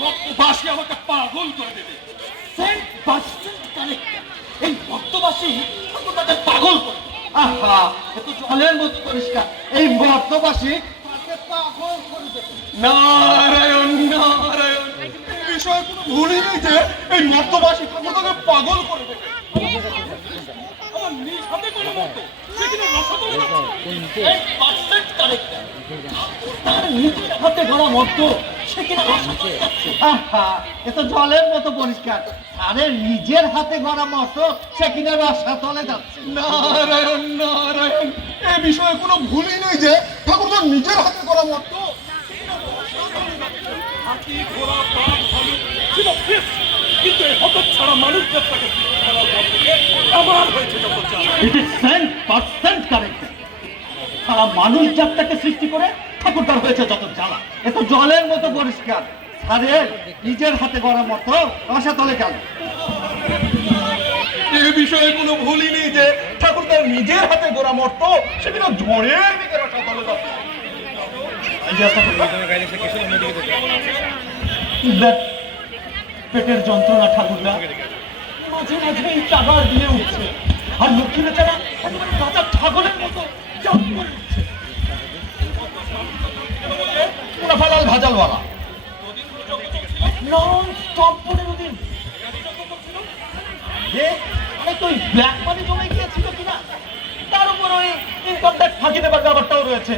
ভক্তবাসী আমাকে পাগল করে দেবে। এই ভক্তবাসী তাকে পাগল করে। আহা, এ তো জলের মতো পরিষ্কার। এই ভক্তবাসী তাকে পাগল করে দেবে। নারায়ণ নারায়ণ, এই বিষয়ে কোনো ভুলই নেই যে এই মর্তবাসী ঠাকুর তাকে পাগল করে দেবে। আমার নিজ হাতে কোনো মতো সে কিনা রসাতলে যাচ্ছে। তার নিজের হাতে গড়া মতো সে কিনা রসাতলে যাচ্ছে। আহা, এ তো জলের মতো পরিষ্কার। আরে নিজের হাতে গড়া মতো সে কিনা রসাতলে যাচ্ছে। নারায়ণ নারায়ণ, এ বিষয়ে কোনো ভুলই নেই যে ঠাকুর তার নিজের হাতে করা মতো হাতি ঘোড়া বাঘ ভালুক ছিল বেশ, কিন্তু এই হতচ্ছাড়া মানুষদের তাকে করার পর থেকে আমার হয়েছে যত জ্বালা। It is 100% correct. সারা মানুষ জাতটাকে সৃষ্টি করে ঠাকুরদার হয়েছে যত জ্বালা। এ তো জলের মতো পরিষ্কার। আরে নিজের হাতে গড়া মতো রসাতলে গেল। এ বিষয়ে কোনো ভুলই নেই যে ঠাকুর তার নিজের হাতে গোড়া মর্ত সেদিন ঝড়ের দিকে রসাতলে যাচ্ছে। পেটের যন্ত্রণা ঠাকুরদা মাঝে মাঝে এই টাকার দিয়ে উঠছে, আর লক্ষ্মী বেচারা একেবারে কাঁচা ছাগলের মতো জাম্প করে উঠছে। মুনাফালাল ভাজালওয়ালা নন স্টপ 15 দিন। আমি তো ব্ল্যাক মানি জমে গিয়েছিল কিনা, তার উপর ওই ইনকাম ট্যাক্স ফাঁকি দেবার ব্যাপারটাও রয়েছে।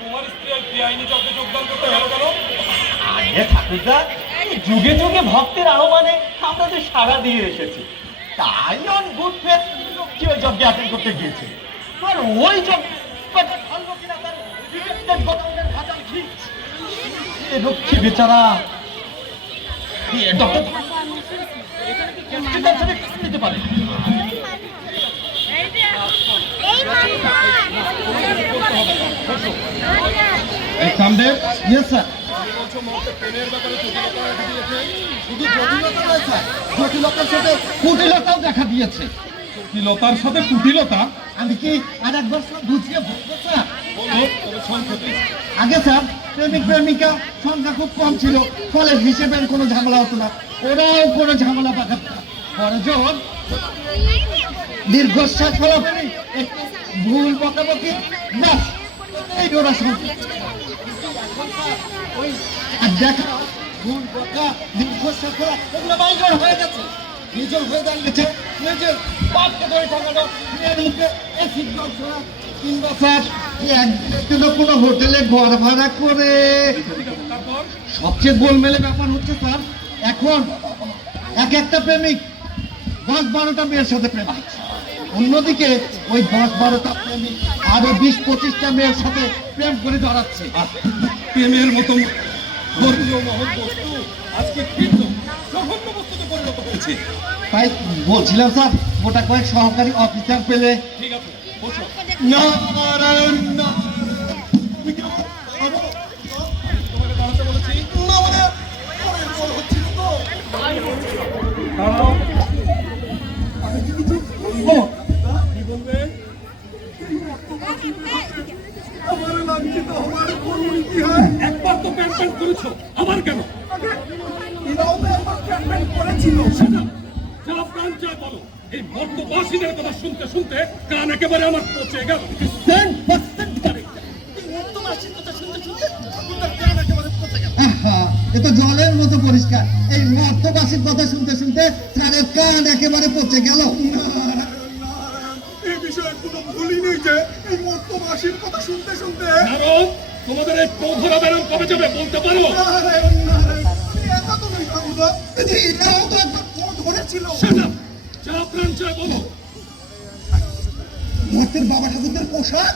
তোমার স্ত্রী আর বেআইনি চক্রে যোগদান করতে হলো কেন? আরে ঠাকুরদা, যুগে যুগে ভক্তের আহ্বানে আমরা যে সাড়া দিয়ে এসেছি, তাই অন গুড ফেথ লক্ষ্মী ওই যজ্ঞে অ্যাটেন্ড করতে গিয়েছে। আর ওই যজ্ঞে ভালো কিনা তার রিজেক্টেড গভর্নমেন্ট ভাজাল ঠিক। লক্ষ্মী বেচারা ডক্টর নিতে পারে। কুটিলতাও দেখা দিয়েছে। জটিলতার সাথে কুটিলতা? আমি কি আর একবার সব বুঝিয়ে বলবো স্যার? আগে স্যার প্রেমিক প্রেমিকা সংখ্যা খুব কম ছিল, ফলে হিসেবের কোনো ঝামেলা হতো না, ওরাও কোনো ঝামেলা পাঠাত না। বড়জন দীর্ঘশ্বাস ফলাফলি একটু ভুল বকাবকি, ব্যাস এই ওরা শান্তি। ওই দেখা ভুল বকা দীর্ঘশ্বাস ফলা এগুলো বাইজোর হয়ে গেছে। নিজের হয়ে দাঁড়িয়েছে, নিজের পাপকে ধরে থাকানো, মেয়ের মুখে অ্যাসিড জল ছোড়া, কিংবা স্যার একদিন কোনো হোটেলে ঘর ভাড়া করে। সবচেয়ে গোলমেলে ব্যাপার হচ্ছে স্যার, এখন এক একটা প্রেমিক 10-12টা মেয়ের সাথে প্রেম করছে। অন্যদিকে ওই 10-12টা প্রেমিক আরো 20-25টা মেয়ের সাথে প্রেম করে জড়াচ্ছে। প্রেমের মতো ধর্মীয় মহৎ বস্তু আজকে কিন্তু জঘন্য বস্তুতে পরিণত হয়েছে। তাই বলছিলাম স্যার, গোটা কয়েক সহকারী অফিসার পেলে। ঠিক আছে, বসো। নারায়ণ তুমি কি তোমাকে দাঁড়াতে বলেছি না? মানে হচ্ছিল তো কি বলবে? আমার লাঞ্ছিত হওয়ার কোনো ইতিহাস। একবার তো প্যান্ট করেছো, আবার কেন? এরাও তো একবার প্যান্ট করেছিল। সেটা যারা প্রাণ চায় বলো। এই মর্তবাসীদের কথা শুনতে শুনতে কান একেবারে আমার পচে গেল। এ তো জলের মতো পরিষ্কার। এই মর্তবাসীর কথা শুনতে শুনতে তাদের কান একেবারে পচে গেল। এই বিষয়ে কোনো ভুলই নেই যে এই মর্তবাসীর কথা শুনতে শুনতে। কারণ তোমাদের এই প্রধরা বেরম কবে যাবে বলতে পারো? মর্তের বাবা ঠাকুরদের পোশাক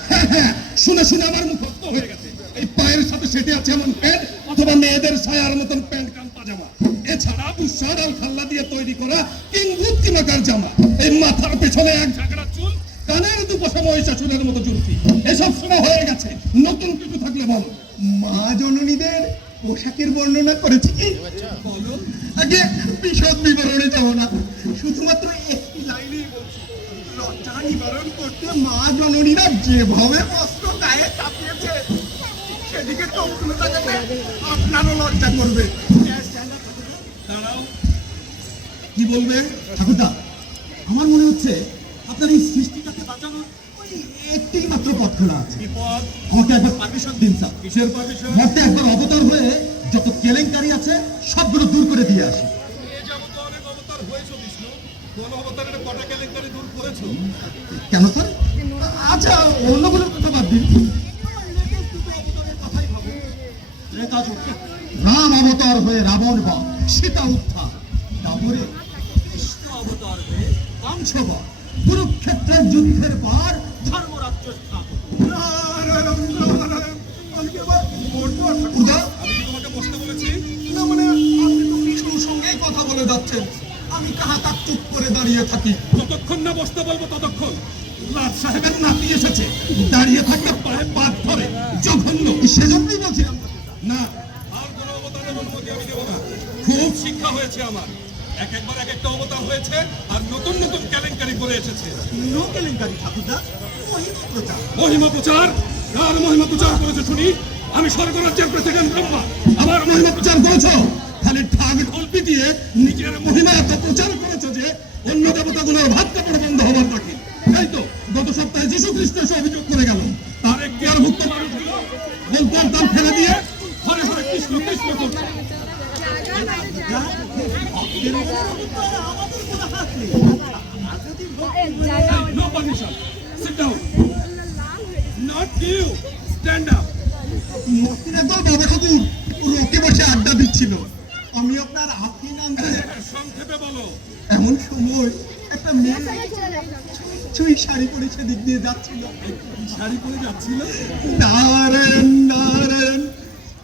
শুনে শুনে আমার মুখস্থ হয়ে গেছে। এই পায়ের সাথে সেটে আছে এমন প্যান্ট, অথবা মেয়েদের ছায়ার মতন প্যান্ট কান পাজামা, এছাড়া বুসার আর খাল্লা দিয়ে তৈরি করা কিংবুদ্দিমাকার জামা, এই মাথার পেছনে এক ঝাঁকড়া চুল, কানের দুপাশে মহিষাসুরের মতো জুলফি, এসব শোনা হয়ে গেছে। নতুন কিছু থাকলে বলো। মা জননীদের পোশাকের বর্ণনা করেছে কি বলো? আগে বিশদ বিবরণে যাব না, শুধুমাত্র একটি লাইনেই বলছি। লজ্জা নিবারণ করতে মা জননীরা যেভাবে বস্ত্র গায়ে চাপিয়েছে, সেদিকে চোখ তুলে তাকাতে আপনারও লজ্জা করবে। দাঁড়াও, কি বলবে? ঠাকুরদা, আমার মনে হচ্ছে আপনার এই সৃষ্টিটাকে বাঁচানোর ওই একটি মাত্র পথ খোলা আছে। কি পথ? আমাকে একবার পারমিশন দিন স্যার। কিসের পারমিশন? মর্তে একবার অবতার হয়ে যত কেলেঙ্কারি আছে সবগুলো দূর করে দিয়ে আসি। এ যাবত অনেক অবতার হয়েছো বিষ্ণু, কোন অবতারের কটা কেলেঙ্কারি দূর করেছো? কেন স্যার? আচ্ছা, অন্যগুলোর কথা বাদ দিন। অবতারের কথাই ভাবুন। রাম অবতার হয়ে রাবণ বধ, সীতা উদ্ধার, তারপরে কৃষ্ণ অবতার হয়ে কংস বধ, কুরুক্ষেত্রের যুদ্ধের পর ধর্মরাজ্য স্থাপন। ঠাকুরদা, আমি কি তোমাকে বসতে বলেছি? না মানে আপনি তো বিষ্ণুর সঙ্গেই কথা বলে যাচ্ছেন, আমি কাহাতা চুপ করে দাঁড়িয়ে থাকি। যতক্ষণ না বসতে বলবো ততক্ষণ। লাট সাহেবের নাতি এসেছে, দাঁড়িয়ে থাকলে পায়ে পাত ধরে, জঘন্য। সেজন্যই বলছিলাম। না, আর কোনো অবতারের অনুমতি আমি দেবো না। খুব শিক্ষা হয়েছে আমার, একবার এক একটা অবতার হয়েছে আর নতুন নতুন কেলেঙ্কারি করে এসেছে। নো কেলেঙ্কারি ঠাকুরদা, মহিমা প্রচার। মহিমা প্রচার? কার মহিমা প্রচার করেছে শুনি? আমি স্বর্গরাজ্যের প্রেসিডেন্ট ব্রহ্মা, আবার মহিমা প্রচার করেছো? খালি ঢাক ঢোল পিটিয়ে নিজের মহিমা এত প্রচার করেছো যে অন্য দেবতাগুলোর ভাত কাপড় বন্ধ হবার বাকি। তাই তো গত সপ্তাহে যীশু খ্রিস্ট এসে অভিযোগ করে গেল, তার একটি আর ভুক্ত মানুষগুলো বলতাম তার ফেলে দিয়ে ঘরে ঘরে কৃষ্ণ কৃষ্ণ করছে। No permission. Sit down. Not you. Stand up. মস্তিরা তো বাবা ঠাকুর রকে বসে আড্ডা দিচ্ছিল, আমি আপনার আপনি নাম সংক্ষেপে বলো। এমন সময় একটা মেয়ে ছুঁই শাড়ি পরে সেদিক দিয়ে যাচ্ছিল। শাড়ি পরে যাচ্ছিল? নারায়ণ নারায়ণ,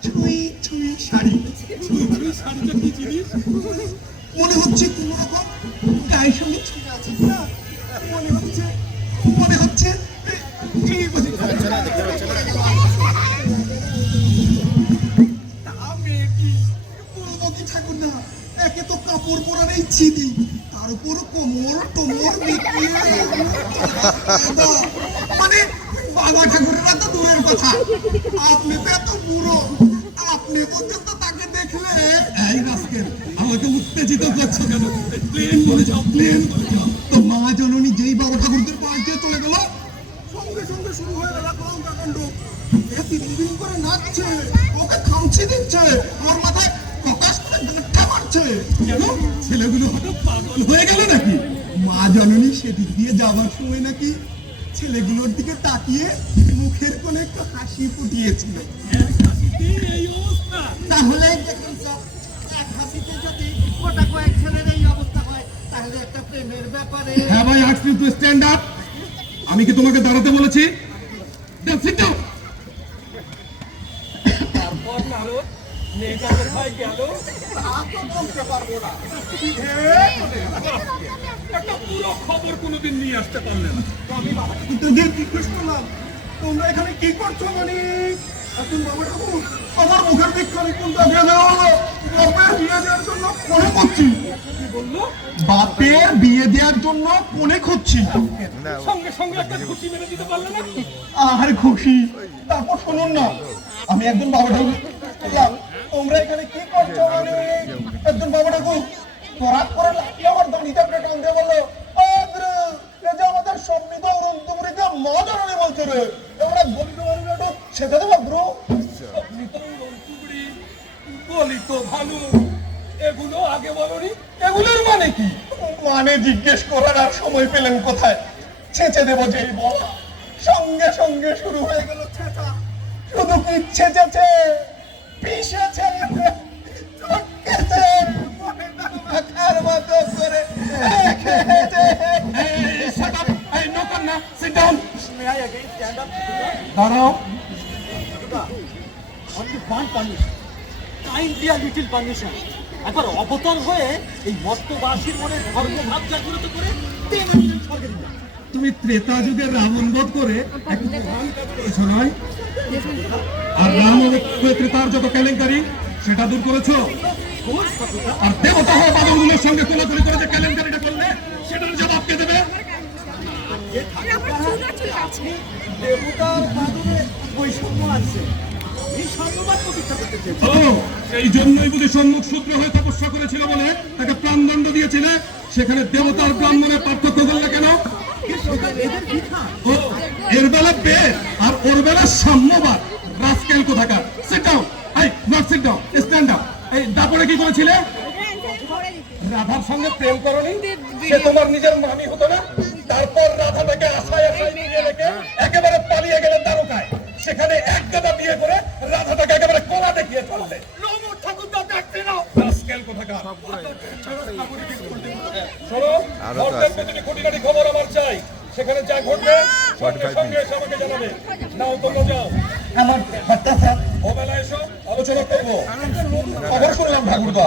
ছুঁই ছুঁই শাড়ি। ছুঁই শাড়িটা কি জিনিস? মনে হচ্ছে কোন রকম গায়ের সঙ্গে ছুঁয়ে আছে না, মনে হচ্ছে এই বুঝি। তা মেয়েটি বলবো কি ঠাকুরদা, একে তো কাপড় পরার এই ছিদি, তার উপর কোমর টোমর বিকিয়ে মানে বাবা ঠাকুরেরা তো দূরের কথা, আপনি তো এত বুড়ো, আপনি পর্যন্ত তাকে দেখলে। এই রাস্কেল, আমাকে উত্তেজিত করছো কেন? প্লেন বলে যাও, প্লেন বলে যাও। তো মা জননী যেই বাবা ঠাকুরদের পাশ দিয়ে চলে গেল, সঙ্গে সঙ্গে শুরু হয়ে গেল কাণ্ড। এ তিন করে নাচছে, ওকে খামচি দিচ্ছে, আমার মাথায় প্রকাশ করে গাঁটটা মারছে। কেন? ছেলেগুলো হঠাৎ পাগল হয়ে গেল নাকি? মা জননী সেদিক দিয়ে যাওয়ার সময় নাকি ছেলেগুলোর দিকে তাকিয়ে মুখের কোণে একটু হাসি ফুটিয়েছিল। এক হাসিতে এই অবস্থা? তাহলে দেখুন সব, এক হাসিতে যদি গোটা কয়েক ছেলের এই অবস্থা হয়, তাহলে একটা প্রেমের ব্যাপারে। হ্যাঁ ভাই, ask you to stand up. আমি কি তোমাকে দাঁড়াতে বলেছি? Sit down. তারপর নারদ মেয়েটা কোথায় গেল? একটা পুরো খবর কোনোদিন নিয়ে আসতে পারলে না। তোদের জিজ্ঞেস করলাম, তোমরা এখানে কি করছো? মানে এখন বাবা ঠাকুর আমার মুখের দিক করে কোনটা দিয়ে দেওয়া হলো, বাপের বিয়ে দেওয়ার জন্য কোনে করছি। কি বললো? বাপের বিয়ে দেওয়ার জন্য কোনে খুঁজছি। সঙ্গে সঙ্গে একটা খুশি মেরে দিতে পারলে না? আর খুশি। তারপর শুনুন না, আমি একজন বাবা ঠাকুর, তোমরা এখানে কি করছো? মানে একজন বাবা ঠাকুর করাত করে লাফিয়ে আমার দাঁড়িতে একটা টান দিয়ে বললো, এ যে আমাদের সম্মিত অরুণতুমরিকে মা জননী বলছে রে, এবার গলিত একটু ছেড়ে দেবো ব্রো। বলি তো ভালো, এগুলো আগে বলনি। এগুলোর মানে কি? মানে জিজ্ঞেস করার আর সময় পেলেন কোথায়? ছেঁচে দেবো যেই বলা, সঙ্গে সঙ্গে শুরু হয়ে গেল ছেঁচা। শুধু কি ছেঁচেছে, পিষেছে, চটকেছে, মাখার মতো করে খেয়েছে। এই shut up! এই নকর না, sit down! May I again stand up? দাঁড়াও। Only one permission. Kindly a little permission. একবার অবতার হয়ে এই মস্তবাসীর মনে ধর্মভাব জাগ্রত করে টেনে নিলেন স্বর্গে দিলেন। তুমি ত্রেতা যুগের রাবণ বধ করে একটু মহান কাজ করেছো নয়? আর রাম হয়ে ত্রেতার যত কেলেঙ্কারি সেটা দূর করেছো। আর দেবতা হয়ে বাদরগুলোর সঙ্গে তুলাতুলি করে যে কেলেঙ্কারিটা করলে সেটার জবাব কে দেবে? দেবতার বাদনে বৈষম্য আছে, এই সাম্যবাদ প্রতিষ্ঠা করতে চেয়েছে। ও এই জন্যই বুঝি সম্মুখ শূদ্র হয়ে তপস্যা করেছিল বলে তাকে প্রাণদণ্ড দিয়েছিলে। সেখানে দেবতার ব্রাহ্মণের পার্থক্য করলে কেন? সেটা এদের বিধান। ও এর বেলা বেদ আর ওর বেলা সাম্যবাদ। রাস্কেল কোথাকার। Sit down. এই not sit down, stand up. এই তারপরে কি করেছিলে? রাধার সঙ্গে প্রেম করনি? সে তোমার নিজের মামি হতো না? তারপর রাধাটাকে আশায় আশায় নিয়ে রেখে একেবারে পালিয়ে গেলেন দ্বারকায়। সেখানে এক গাদা বিয়ে করে রাধাটাকে একেবারে কোলা দেখিয়ে চললে। নমঃ ঠাকুরদা দেখতে নাও। রাস্কেল কোথাকার। শোনো, ঘটনার প্রতিটি খুঁটিনাটি খবর আমার চাই। সেখানে যা ঘটবে সঙ্গে সঙ্গে এসে আমাকে জানাবে। নাও তোমরা যাও। আমার হত্যা স্যার। ও বেলা এসো, আলোচনা করবো। খবর শুনলাম ঠাকুরদা,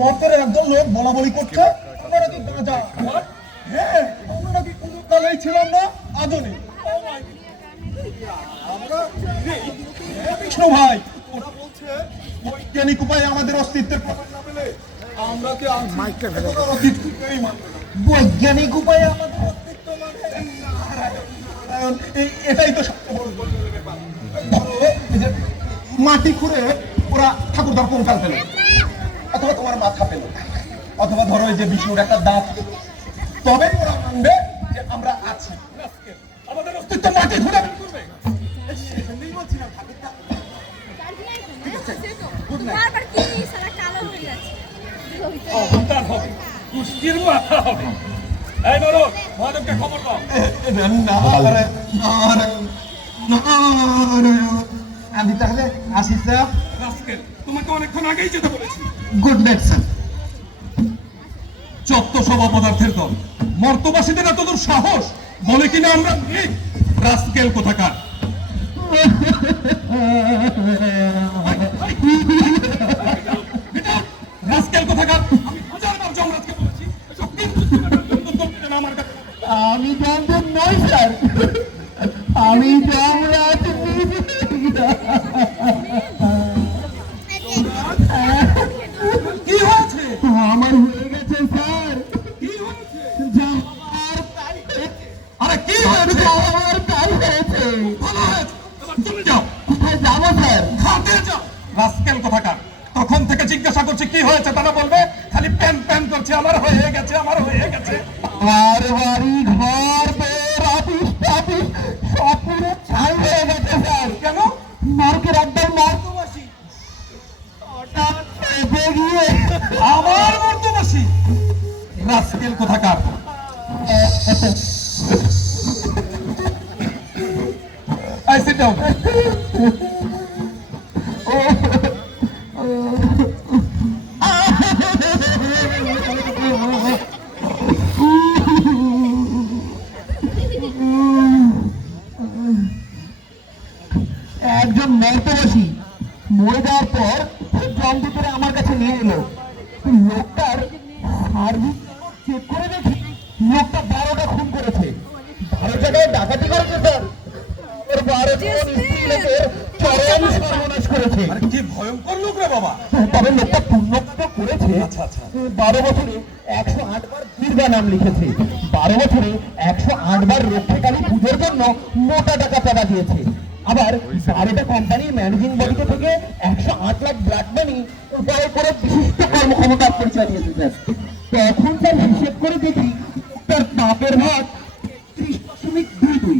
মর্তের একজন লোক বলা বলি করছে আপনারা কি গাঁজা। হ্যাঁ, আমরা নাকি কোনো কালেই ছিলাম না, আজও নেই। বিষ্ণু ভাই, ওরা বলছে বৈজ্ঞানিক উপায়ে আমাদের অস্তিত্বের প্রমাণ না পেলে আমরা কি অস্তিত্বই মানব না। বৈজ্ঞানিক উপায়ে আমাদের অস্তিত্ব মানে এটাই তো সবচেয়ে বড় ব্যাপার। ধরো, এই যে মাটি খুঁড়ে ওরা ঠাকুরদার কঙ্কাল পেল, অথবা তোমার মাথা পেল, অথবা ধরো এই যে বিষ্ণুর একটা দাঁত, তবে ওরা মানবে যে আমরা আছি। আমাদের অস্তিত্ব মাটি ঘুরে বের করবে। বারবার কি সারা কালো হয়ে যাচ্ছে। অহংকার হবে, কুষ্টির মাথা হবে। এই নরক, মহাদেবকে খবর দাও। আমি তাহলে আসি স্যার। রাস্কেল, তোমাকে অনেকক্ষণ আগেই যেতে বলেছি। Good night sir. চত্ব সব অপদার্থের দল। মর্তবাসীদের এতদূর সাহস, বলে কিনা আমরা ঠিক। রাস্কেল কোথাকার। রাস্কেল কোথাকার। আমি হাজারবার যমরাজকে বলেছি এসব কিন্তু আমার কাছে। আমি জমরাজ নই স্যার, আমি জমরাজ। কি হয়েছে? আমার হয়ে গেছে স্যার। কি হয়েছে? জামার তাই হয়েছে। আরে কি হয়েছে? আমার তাই হয়েছে। ভালো হয়েছে, এবার চলে যাও। কোথায় যাবো স্যার? খাতে যাও। রাস্কেল কোথাকার। তখন থেকে জিজ্ঞাসা করছে কি হয়েছে, তারা বলবে খালি প্যান প্যান করছে, আমার হয়ে গেছে, আমার হয়ে গেছে। আর বাড়ি ঘর বের অফিস টফিস সব পুরো ছাই হয়ে গেছে স্যার। কেন? মার্কের একদম মর্তবাসী হঠাৎ চেপে গিয়ে আমার মর্তবাসী। রাস্কেল কোথাকার। I sit down. একজন মর্তবাসী মরে যাওয়ার পর জমদূতরা আমার কাছে নিয়ে এলো। লোকটার সার্ভিস চেক করে দেখি লোকটা 12টা খুন করেছে, 12 জায়গায় ডাকাতি করেছে স্যার। আর 12 জন স্ত্রী লোকের চরম সর্বনাশ করেছে। আরে কি ভয়ঙ্কর লোক রে বাবা। তবে লোকটা পুণ্যকর্ম করেছে। আচ্ছা আচ্ছা। 12 বছরে 108 বার দুর্গা নাম লিখেছে, 12 বছরে 108 বার রক্ষাকালী পুজোর জন্য মোটা টাকা চাঁদা দিয়েছে। আবার 12টা কোম্পানির ম্যানেজিং বডিতে থেকে 108 লাখ ব্ল্যাক মানি উপায় করে বিশিষ্ট কর্মক্ষমতার পরিচয় দিয়েছে স্যার। তখন স্যার হিসেব করে দেখি তার পাপের ভাগ 30.22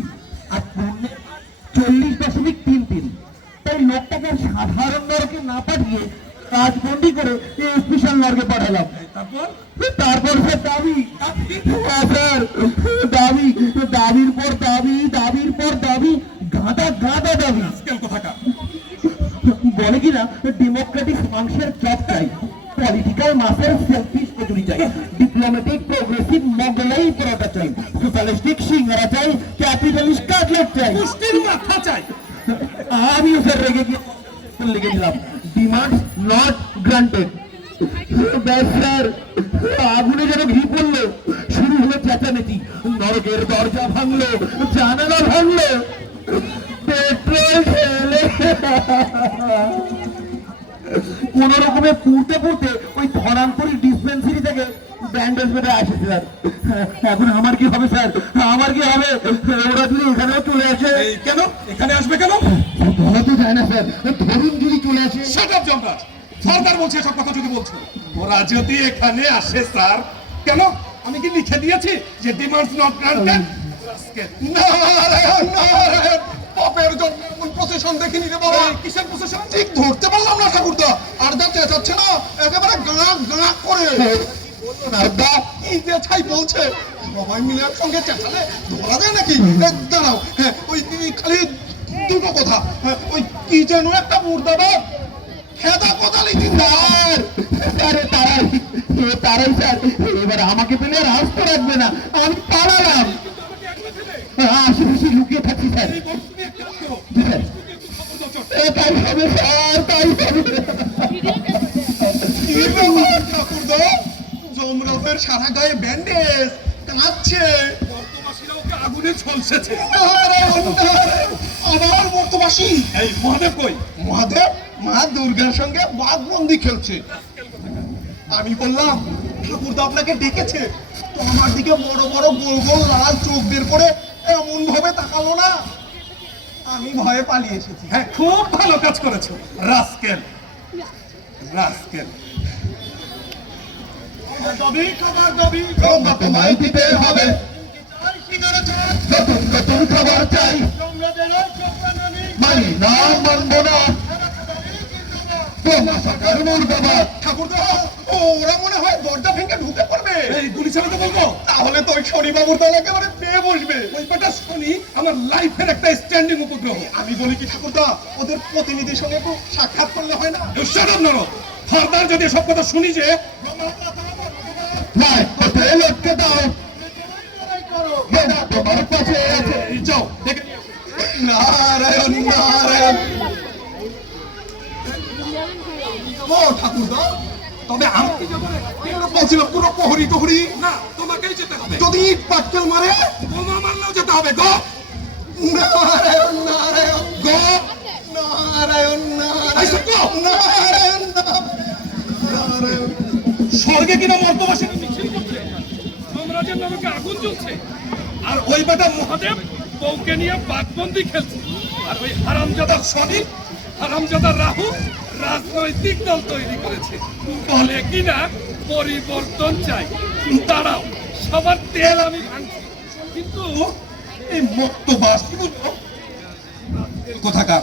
আর পুণ্যের ভাগ 40.33। তাই লোকটাকে সাধারণ নরকে না পাঠিয়ে রাজবন্দি করে স্পেশাল নরকে পাঠালাম। তারপর স্যার দাবি, স্যার দাবি, দাবির পর দাবি, দাবির পর দাবি, গাদা গাদা দাবি। রাস্কেল কোথাকার। বলে কিনা ডেমোক্রেটিক মাংসের চপ চাই, পলিটিক্যাল মাসের সেলফিশ কচুরি চাই, ডিপ্লোম্যাটিক প্রোগ্রেসিভ মোগলাই পরোটা চাই, সোশ্যালিস্টিক সিঙ্গারা চাই, ক্যাপিটালিস্ট কাটলেট চাই, কুষ্টির মাথা চাই। আমিও স্যার রেগে গিয়ে লিখে দিলাম ডিমান্ড নট গ্রান্টেড। ব্যাস স্যার, আগুনে যেন ঘি পড়লো, শুরু হলো চেঁচামেচি, নরকের দরজা ভাঙলো, জানালা ভাঙলো, পেট্রোল ঢেলে কোন রকমে পুড়তে পুড়তে ওই ধরানপুরি ডিসপেন্সারি থেকে ব্যান্ডেজ বেঁধে আসে স্যার। এখন আমার কি হবে স্যার, আমার কি হবে? ওরা যদি এখানেও চলে আসে? এই কেন এখানে আসবে কেন? বলা তো যায় না স্যার, ধরুন যদি চলে আসে। শাট আপ জমরাজ, সরকার বলছে সব কথা যদি বলছো। ওরা যদি এখানে আসে স্যার, কেন আমি কি লিখে দিয়েছি যে demands not granted? Narayan Narayan, পাপের জন্য এমন প্রসেশন দেখিনি রে বাবা। কিসের প্রসেশন ঠিক ধরতে পারলাম না ঠাকুরদা। আর যা চেঁচাচ্ছে না একেবারে গাঁ গাঁ করে বললো না দা কি যে ছাই বলছে। সবাই মিলে একসঙ্গে চেঁচালে ধরা যায় নাকি? দাঁড়াও, হ্যাঁ ওই খালি দুটো কথা, ওই কি যেন একটা মুর্দাবাদ খেদা কোদালি দিনদার। আরে তারাই স্যার, এবার আমাকে পেলে আর হাসতে রাখবে না, আমি পালালাম। আশেপাশে লুকিয়ে থাকি স্যার। তাই হবে স্যার, তাই হবে। কি ব্যাপার ঠাকুরদা? যমরাজের সারা গায়ে ব্যান্ডেজ, কাঁপছে। বর্তমাসীরা ওকে আগুনে ঝলসেছে। আবার বর্তমাসী? এই মহাদেব কই? মহাদেব মা দুর্গার সঙ্গে বাঘবন্দি খেলছে। আমি বললাম ঠাকুরদা আপনাকে ডেকেছে, তো আমার দিকে বড় বড় গোল গোল লাল চোখ বের করে এমন ভাবে তাকালো না, আমি ভয়ে পালিয়ে এসেছি। হ্যাঁ খুব ভালো কাজ করেছো রাস্কেল, রাস্কেল। দাবি খাবার দাবি তোমায় দিতে হবে, নতুন নতুন খাবার চাই, মানি না মানবো না। সরকার মুর্দাবাদ। ঠাকুরদা ওরা মনে হয় দরজা ভেঙে ঢুকে পড়বে। এই গুলি চালাতে বলবো? তাহলে তো ওই শনি বাবুর দল একেবারে পেয়ে বসবে। ওই বেটা শনি আমার লাইফের একটা স্ট্যান্ডিং উপগ্রহ। আমি বলি কি ঠাকুরদা, ওদের প্রতিনিধির সঙ্গে একটু সাক্ষাৎ করলে হয় না? ফার্দার যদি সব কথা শুনি যে লোককে দাও, তোমার কাছে আছে। যাও নারায়ণ নারায়ণ। ও ঠাকুরদা, তবে আমি বলছিলাম পুরো প্রহরী টহরি না, তোমাকেই যেতে হবে। যদি ইট পাটকেল মারে বোমা মারলেও যেতে হবে। গো নারায়ণ নারায়ণ, গো নারায়ণ নারায়ণ নারায়ণ নারায়ণ। স্বর্গে কিনা মর্তবাসী মিছিল করছে, যমরাজের নামকে আগুন জ্বলছে, আর ওই বেটা মহাদেব বউকে নিয়ে বাঘবন্দি খেলছে, আর ওই হারামজাদার শনি হারামজাদার রাহু রাজনৈতিক দল তৈরি করেছে, বলে কিনা পরিবর্তন চাই। দাঁড়াও, সবার তেল আমি ভাঙছি, কিন্তু এই মত্তবাস কোথাকার।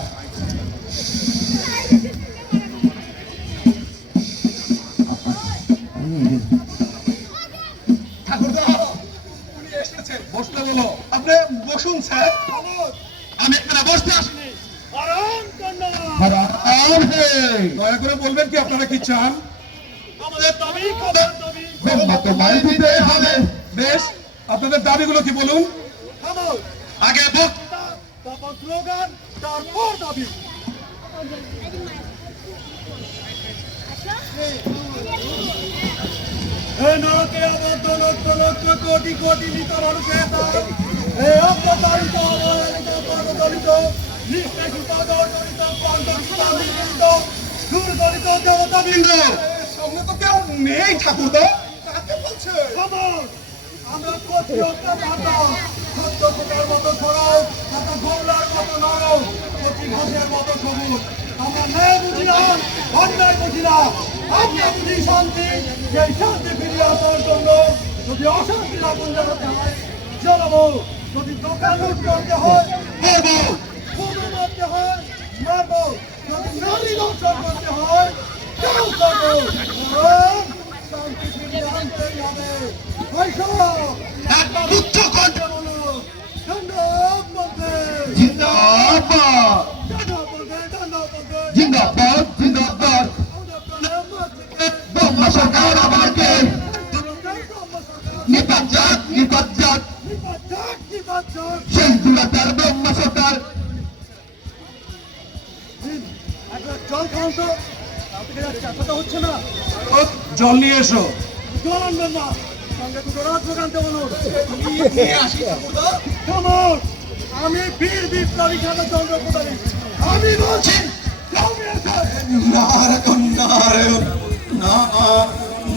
ঠাকুরদা উনি এসেছে, বসতে বলো। আপনি বসুন স্যার। আমি এখানে বসতে আসিনি। দয়া করে বলবেন কি আপনারা কি চান? আমাদের দাবি খাবার দাবি তোমায় দিতে হবে। বেশ, আপনাদের দাবিগুলো কি বলুন? আগে বক্তা, তারপর স্লোগান, তারপর দাবি। এই নরকে আবদ্ধ লক্ষ লক্ষ কোটি কোটি মৃত মানুষের দাম, এই অপ্রতারিত অবহেলিত পদদলিত নিষ্পেষিত দর্শনিত পঞ্চমিত নিপীড়িত দুর্গলিত দেবতাবৃন্দ। সামনে তো কেউ নেই ঠাকুরদা, কাকে বলছে? আমরা প্রতিরক্ষা পাতাম, সত্য ফুটের মতো সরব, তথা গোলার মতো নরম, প্রতি ঘাসের মতো সবুজ। আমরা ন্যায় বুঝি না, অন্যায় বুঝি না, আমরা বুঝি শান্তি। সেই শান্তি ফিরিয়ে আসার জন্য যদি অশান্তির আগুন জ্বালাতে হয় জ্বালাবো, যদি দোকান লুট করতে হয় করবো, গরু মারতে হয় মারবো, যদি নারী দর্শন করতে হয় তাও করবো। বরং শান্তি ফিরিয়ে আনতেই হবে। জিন্দাবাদ জিন্দাবাদ, ব্রহ্ম সরকার আমাকে নিপাত যাক, সেই দুরাচার ব্রহ্ম সরকার। জল খাওয়ান তো, কথা হচ্ছে না। জল নিয়ে এসো। জল আনবেন না, সঙ্গে দুটো রাজ্য আনতে বলুন। নিয়ে আসি ঠাকুরদা। খামোশ, আমি বীর বিপ্লবী খাতা চন্দ্রপ্রতারী, আমি বলছি নারায়ণ নারায়ণ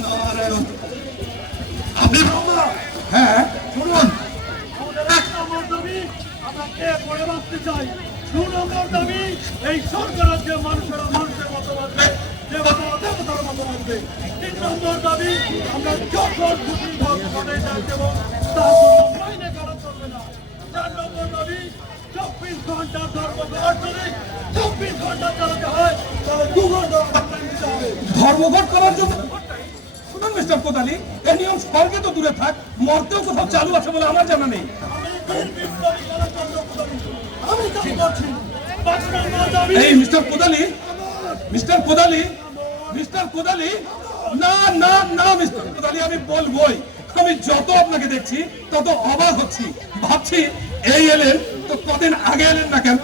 নারায়ণ। আপনি ব্রহ্মা, হ্যাঁ, শুনুন, আমাদের 1 নম্বর দাবি, আমরা কে করে বাঁচতে চাই। 2 নম্বর দাবি, এই সরকার যে মানুষের মতো বাঁচবে, দেবতার মতো বাঁচবে। 3 নম্বর দাবি, আমরা যখন খুশি ভোটে যাই দেবো, তার জন্য মাইনে কাটা চলবে না। 4 নম্বর দাবি, 24 ঘন্টার ধর্মঘট যদি 24 ঘন্টা চালাতে হয়, তাহলে 2 ঘন্টা overtime দিতে হবে। ধর্মঘট করার জন্য শুনুন মিস্টার কোদালি, এই নিয়ম স্বর্গে তো দূরে থাক, মর্তেও কোথাও চালু আছে বলে আমার জানা নেই। আমি বিপ্লবী গণতন্ত্র করি। আমি দাবি করছি, 5 নম্বর দাবি, এই মিস্টার কোদালি, মিস্টার কোদালি, মিস্টার কোদালি, না না না মিস্টার কোদালি, আমি বলবোই। আমি যত আপনাকে দেখছি তত অবাক হচ্ছি, ভাবছি এই এলেন তো কদিন আগে এলেন না কেন?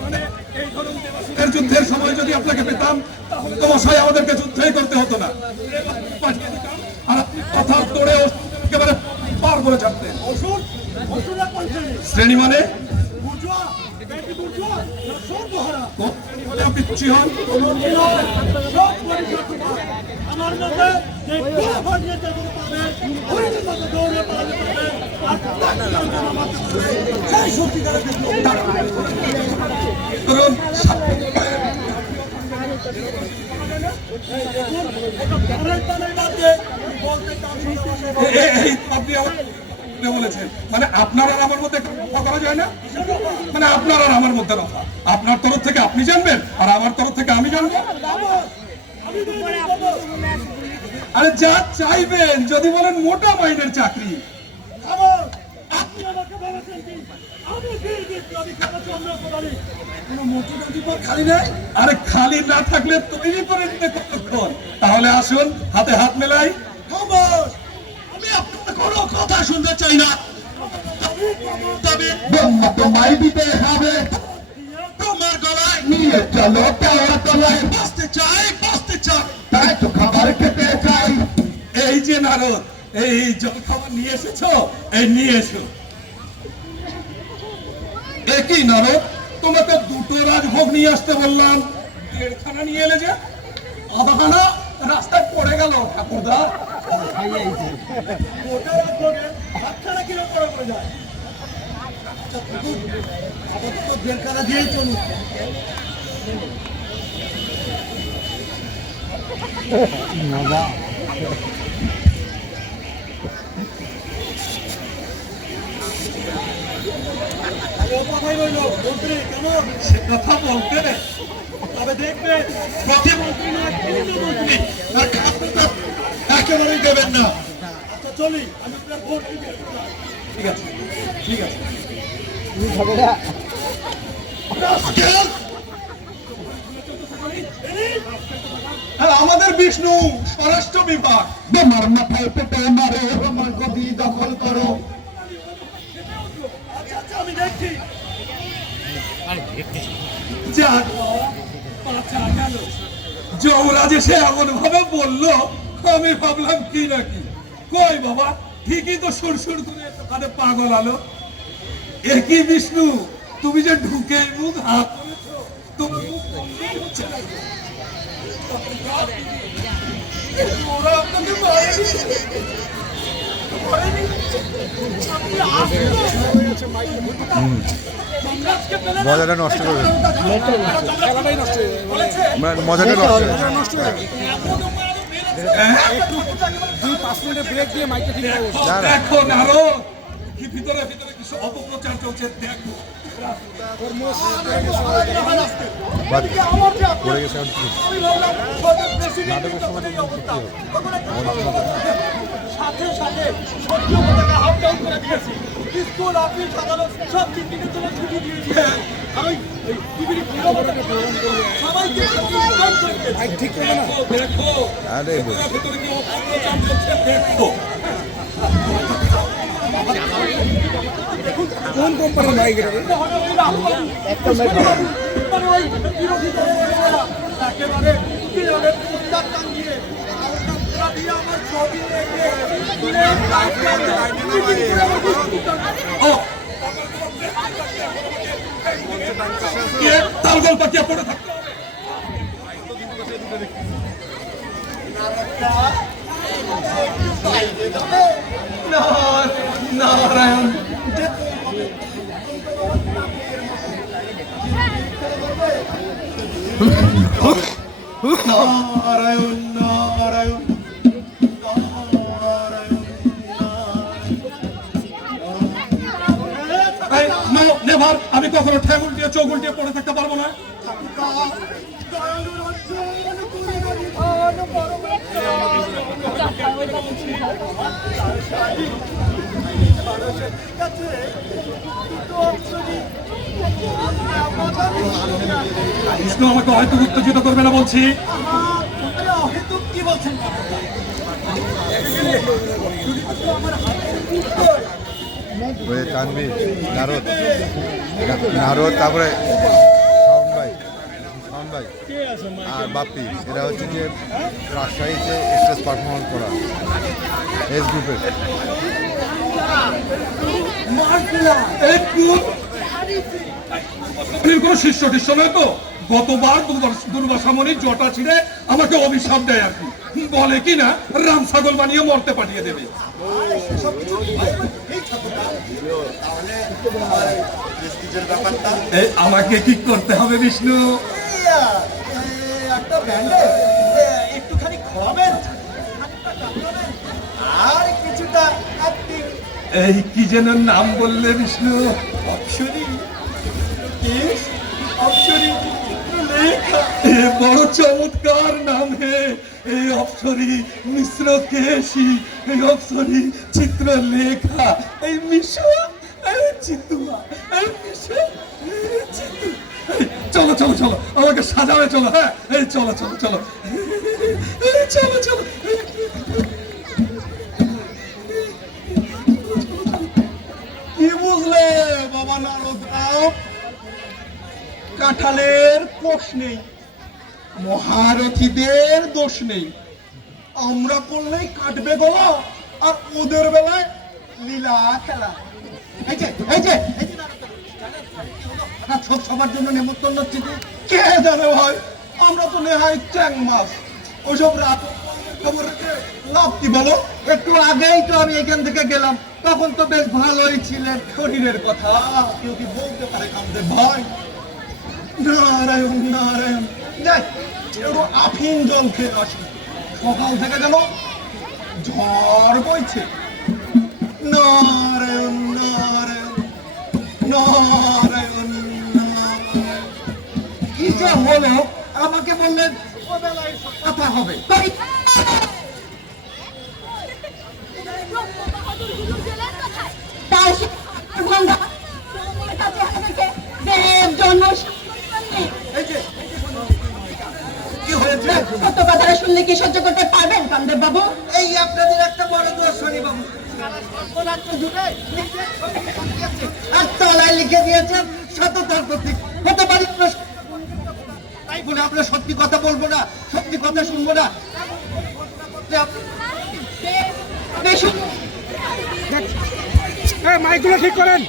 মানে এই ধরুন দেবাশিসের যুদ্ধের সময় যদি আপনাকে পেতাম তাহলে তো মশাই আমাদেরকে যুদ্ধই করতে হতো না, পাঠিয়ে দিতাম আর আপনি কথা তোড়ে একেবারে পার করে ছাড়তেন। ওষুধ ওষুধ এক বলছে শ্রেণী মানে বুঝুয়া, বেটি বুঝুয়া, না সর্বহারা। হলে আপনি খুশি হন। সব পরিষ্কার তোমার। আমার মতে যে গোলা ফাটিয়ে যেগুলো পাবে, হরিণের মতো দৌড়ে পালাতে পারবে, আর তাকে জনগণ বাঁচতে পারবে। সেই সত্যিকারের বিপ্লব। ধরুন ঘরের টানে বাদ দিয়ে বলতে চান শুনতে এই আপনি আমাকে বলেছেন, মানে আপনার আর আমার মধ্যে কথা করা যায় না, মানে আপনার আর আমার মধ্যে কথা, আপনার তরফ থেকে আপনি জানবেন আর আমার তরফ থেকে আমি জানবো। আমি বলি বাবা, আরে যা চাইবেন, যদি বলেন মোটা মাইনের চাকরি, আমার আপনি আমাকে বলেছেন কি আমি বীর বিপ্লবী চন্দ্র কোদালি কোনো মোটি নদী পর খালি নেই। আরে খালি না থাকলে তৈরি করে নিতে কতক্ষণ? তাহলে আসুন হাতে হাত মেলাই। খামোশ! আমি আপনার কোনো কথা শুনতে চাই না। তবে তোমায় দিতে হবে, তোমার গলায় নিয়ে চলো টাওয়ার তলায়, বাঁচতে চাই। তাই তো খাবার খেতে চাই। এই যে নারদ, এই জল খাবার নিয়ে এসেছো, এই নিয়ে এসো। একই নারদ, তোমাকে 2টো রাজভোগ নিয়ে আসতে বললাম, 1.5খানা নিয়ে এলে যে, আধাখানা রাস্তায় পড়ে গেল। ঠাকুরদা গোটা রাখবে হাতখানা কিরকম করে যায়। আপাতত 1.5খানা দিয়েই চলুন। কথাই রইল মন্ত্রী কেমন? সে কথা বলতে তবে দেখবে প্রতিমন্ত্রী নয় কেন্দ্রমন্ত্রী আর খাদ্যটা একেবারেই দেবেন না। আচ্ছা চলি, আমি আপনার ভোট দিতে ঠিক আছে, ঠিক আছে। আর আমাদের বিষ্ণু স্বরাষ্ট্র বিভাগ, তোমার মাথায় পেটে মারো, আমার গদি দখল করো। আচ্ছা আচ্ছা আমি দেখছি। যাক, পাছা গেল। যৌরাজ এসে এমন ভাবে বললো, আমি ভাবলাম কি নাকি, কই বাবা ঠিকই তো সুরসুর করে এতখানে পাগল আলো। একই বিষ্ণু, তুমি যে ঢুকে মুখ হাত করেছো, তোমার মুখ বন্ধই হচ্ছে না। ওরা আপনাকে মারেনি। মজাটা নষ্ট করে মজাটা নষ্ট করে দেখো নারো, কি ভিতরে ভিতরে কিছু অপপ্রচার চলছে, দেখো। পড়ে গেছে নাটকের সময় সাথে সাথে সত্য পতাকা হাফ ডাউন করে দিয়েছি। স্কুল অফিস আদালত সব 3 দিনের জন্য ছুটি দিয়ে দিয়েছে। আমি টিভির সবাইকে ঠিক করে না। দেখো আরে ভিতরে কি অপপ্রচার চলছে, দেখো। কোন কোম্পানির মাইক এটা? বিরোধী দলেরা একেবারে বিরোধের প্রস্তাব টাঙিয়ে আমার ছবি তালগোল পাকিয়ে পড়ে থাকতো। নারদা নারায়ণ নারায়ণ নারায়ণ নেভার, আমি কখনো ঠ্যাং উল্টিয়ে চোখ উল্টিয়ে পড়ে থাকতে পারবো না। বিষ্ণু আমাকে হয়তো উত্তেজিত করবে না বলছি। কি বলছেন? ওই তানভীর, নারদ, নারদ, তারপরে শাওন ভাই আর বাপ্পি, এরা হচ্ছে যে রাজশাহীতে স্টেজ পারফরমেন্স করা এস গ্রুপের। কোনো শিষ্য টিষ্য নয় তো? গতবার দুর্বাসামণির জটা ছিঁড়ে আমাকে অভিশাপ দেয় আর কি, বলে কি না রাম ছাগল বানিয়ে মরতে পাঠিয়ে দেবে। আমাকে কি করতে হবে বিষ্ণু? একটা ব্যান্ডে একটুখানি খাওয়াবেন আর কিছুটা acting। এই কি যেন নাম বললে বিষ্ণু? অপ্সরী কেশ, অপ্সরী লেখা। এ বড় চমৎকার নাম হে। এই অপ্সরী মিশ্র কেশী, এই অপ্সরী চিত্র লেখা, এই মিশ্র এই চিতুয়া, এই মিশ্র এই চিতু। এই চলো চলো চলো, আমাকে সাজাবে চলো। হ্যাঁ এই চলো চলো চলো, এই চলো চলো। কি বুঝলে বাবা নারদ রাও? কাঁঠালের কোষ নেই, মহারথীদের দোষ নেই। আমরা করলেই কাটবে গলা, আর ওদের বেলায় লীলা খেলা। এই যে এই যে এই যে হঠাৎ সবার জন্য নেমন্তন্ন চিঠি, কে জানে ভাই? আমরা তো নেহাই চ্যাং মাছ, ওসব রাত খবর রেখে লাভ কি বলো? একটু আগেই তো আমি এখান থেকে গেলাম, তখন তো বেশ ভালোই ছিলেন। শরীরের কথা কেউ কি বলতে পারে কামদের ভাই? নারায়ণ নারায়ণ, যাই একটু আফিম জল খেয়ে আসি। সকাল থেকে যেন ঝড় বইছে। নারায়ণ নারায়ণ নারায়ণ নারায়ণ। কি যে হলো আমাকে বললেন ও বেলায় কথা হবে। তাই এই যে কি হয়েছে? সত্য কথাটা শুনলে কি সহ্য করতে পারবেন কামদেব বাবু? এই আপনাদের একটা বড় দোষ শনি বাবু, আর তলায় লিখে দিয়েছেন সততার প্রতীক। হতে পারি তাই বলে আপনার সত্যি কথা বলবো না, সত্যি কথা শুনবো না। মাইকগুলো ঠিক করেন।